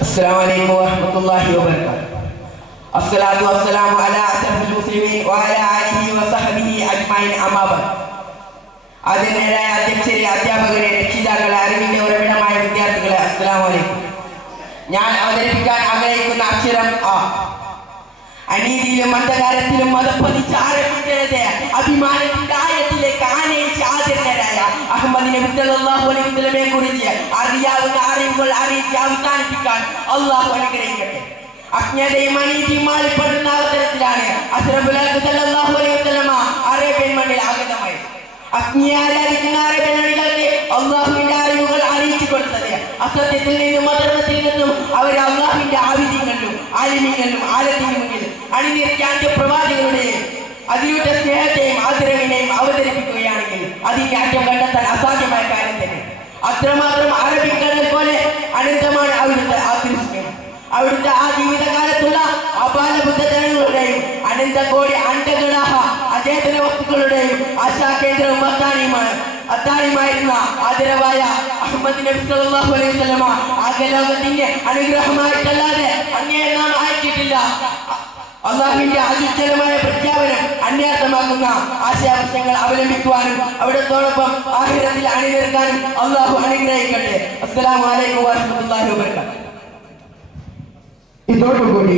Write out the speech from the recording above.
السلام عليكم ورحمة الله وبركاته الصلاة والسلام على أشرف المسلمين وعلى آله وصحبه أجمعين أما بعد അതിനിടെ അധ്യക്ഷരെ അധ്യാപകരെ രക്ഷിതാക്കളെ അറിവിന്റെ ഉറവിടമായ വിദ്യാർത്ഥികളെ അസ്സലാം വലൈക്കും ഞാൻ അവതരിപ്പിക്കാൻ ആഗ്രഹിക്കുന്ന അക്ഷരം ആ അനീതിയിലും അന്ധകാരത്തിലും മതപ്പതിച്ച ആരംഭിക്കുന്നത് അഭിമാനത്തിന്റെ ആയത്തിലേക്ക് ആനയിച്ച് ആദരണരായ അഹമ്മദ് നബി സല്ലല്ലാഹു അലൈഹി വസല്ലമയെ കുറിച്ച് അറിയാവുന്ന അറിവുകൾ അറിയിച്ച് അവസാനിപ്പിക്കാൻ അള്ളാഹു അനുഗ്രഹിക്കട്ടെ. അജ്ഞതയും അനീതിയും മാറിപ്പെടുന്ന അവസരത്തിലാണ് അഷ്റഫുൽ ഖൽഖ് സല്ലല്ലാഹു അലൈഹി വസല്ലമ അറേബ്യൻ മണ്ണിൽ ആഗതമായത് അജ്ഞാരായിരിക്കുന്ന അറേബ്യൻ അണികൾക്ക് അള്ളാഹുവിന്റെ അറിവുകൾ അറിയിച്ചു കൊടുത്തത് അസത്യത്തിൽ നിന്നും അധർമ്മത്തിൽ നിന്നും അവർ അള്ളാഹുവിന്റെ ആവിധ്യങ്ങളിലും ആലിമ്യങ്ങളിലും ആലത്തിന്റെ മുന്നിൽ അണിനിരക്കാൻ പ്രവാചകരുടെയും അതിയുടെ സ്നേഹത്തെയും ആദരവിനെയും അവതരിപ്പിക്കുകയാണെങ്കിൽ അതിന്റെ അറ്റം തന്നെ അത്രമാത്രം അറബിക്കടൽ പോലെ അനന്തമാണ് അവിടുത്തെ ആഗ്രഹിക്കുന്നത് അവിടുത്തെ ആ ജീവിതകാലത്തുള്ള അപാലബുദ്ധങ്ങളുടെയും അനന്ത കോടി അണ്ടഗണാഹ അദ്ദേഹത്തിന്റെ വസ്തുക്കളുടെയും ആശാകേന്ദ്രവും അത്താണിയുമാണ്. അത്താണിയുമായിരുന്ന ആദരവായ അഹമ്മദ് നബി സല്ലല്ലാഹു അലൈഹി വസല്ലമ ആകലോകത്തിന്റെ അനുഗ്രഹമായിട്ടല്ലാതെ അങ്ങേ നാം അയച്ചിട്ടില്ല അള്ളാഹുവിന്റെ അത്യുജ്വലമായ പ്രഖ്യാപനം അന്യാർത്ഥമാക്കുന്ന ആശയാവശ്യങ്ങൾ അവലംബിക്കുവാനും അവിടത്തോടൊപ്പം ആഹിരത്തിൽ അണിനിരക്കാനും അള്ളാഹു അനുഗ്രഹിക്കട്ടെ. അസ്സലാമു അലൈക്കും വറഹ്മത്തുള്ളാഹി വബറകാതുഹു. ഇതോടുകൂടി